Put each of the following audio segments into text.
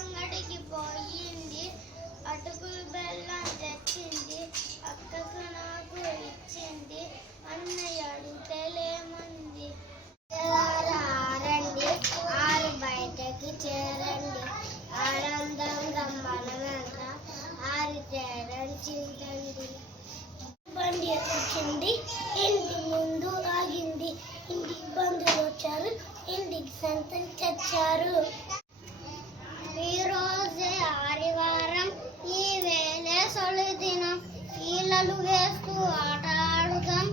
అంగడికి పోయింది, అటుకులు బెల్లం తెచ్చింది, అక్కకు నాకు ఇచ్చింది, అన్నయ్య అడుగుతలేముంది. ఆరండి, ఆరు బయటకి చేరండి, ఆనందంగా మనమంతా ఆరు చేరండి. బండి వచ్చింది, ఇంటి ముందు ఆగింది, ఇంటికి బంధువులు వచ్చారు, ఇంటికి సంతం తెచ్చారు. ఈ రోజే ఆదివారం, ఈ వేళే సొలి దినం, ఈలలు వేస్తూ ఆట ఆడుదాం,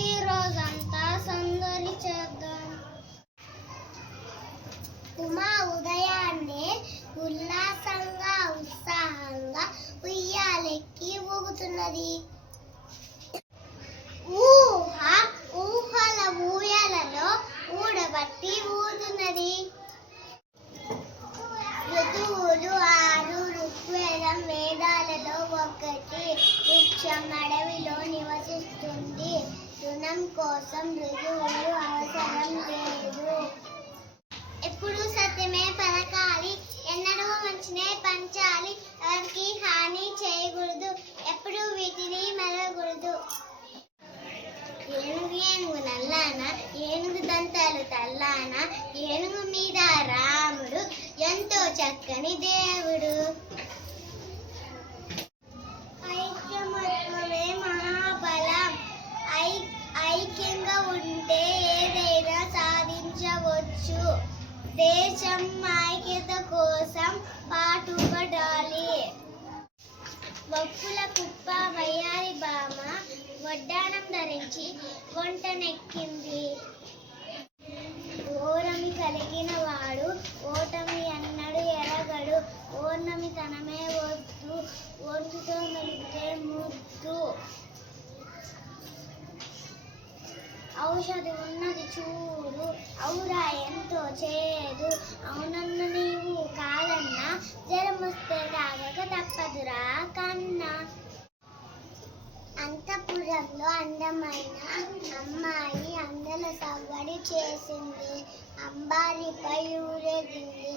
ఈ రోజంతా సందడి చేద్దాం. ఉమా ఉదయాన్నే ఉల్లాసంగా ఉత్సాహంగా ఉయ్యాలెక్కి ఊగుతున్నది. ఊహల ఊయలలో ఊడబట్టి ఊదున్నది. ఋతువులు ఆరు, ఋగ్వేదం వేదాలలో ఒకటి, వృక్షం అడవిలో నివసిస్తుంది, రుణం కోసం ఋతువులు అవసరం లేదు. ఎప్పుడు సత్యమే పలకాలి, ఎన్నడూ మంచినే పంచాలి, ఎవరికి హాని చేయకూడదు, ఎప్పుడు వీటిని మెరగకూడదు. ఏనుగు నల్లాన, ఏనుగు దంతాలు తల్లాన, ఏనుగు మీద రాముడు ఎంతో చక్కని దేవుడు. ఐక్యమత్యమే మహాబలం, ఐక్యంగా ఉంటే ఏదైనా సాధించవచ్చు. దేశం ఐక్యత కోసం పాటుపడాలి. వప్పుల కుప్ప వయ్యారి బామ వడ్డాణం ధరించి వంటనెక్కింది. ఓరమి కలిగిన వాడు ఓటమి అన్నడు ఎరగడు, ఓర్నమి తనమే వద్దు, ఓర్పుతో మెలిగితే ముద్దు. ఔషధి ఉన్నది చూడు, ఔరా ఎంతో చేదు, అవునన్న నీవు కాదన్నా, జ్వరమొస్తే తాగక తప్పదురా కన్నా. అంతఃపురంలో అందమైన అమ్మాయి అందల సవ్వడి చేసింది, అంబారిపై ఊరేగింది,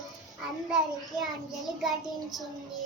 అందరికీ అంజలి ఘటించింది.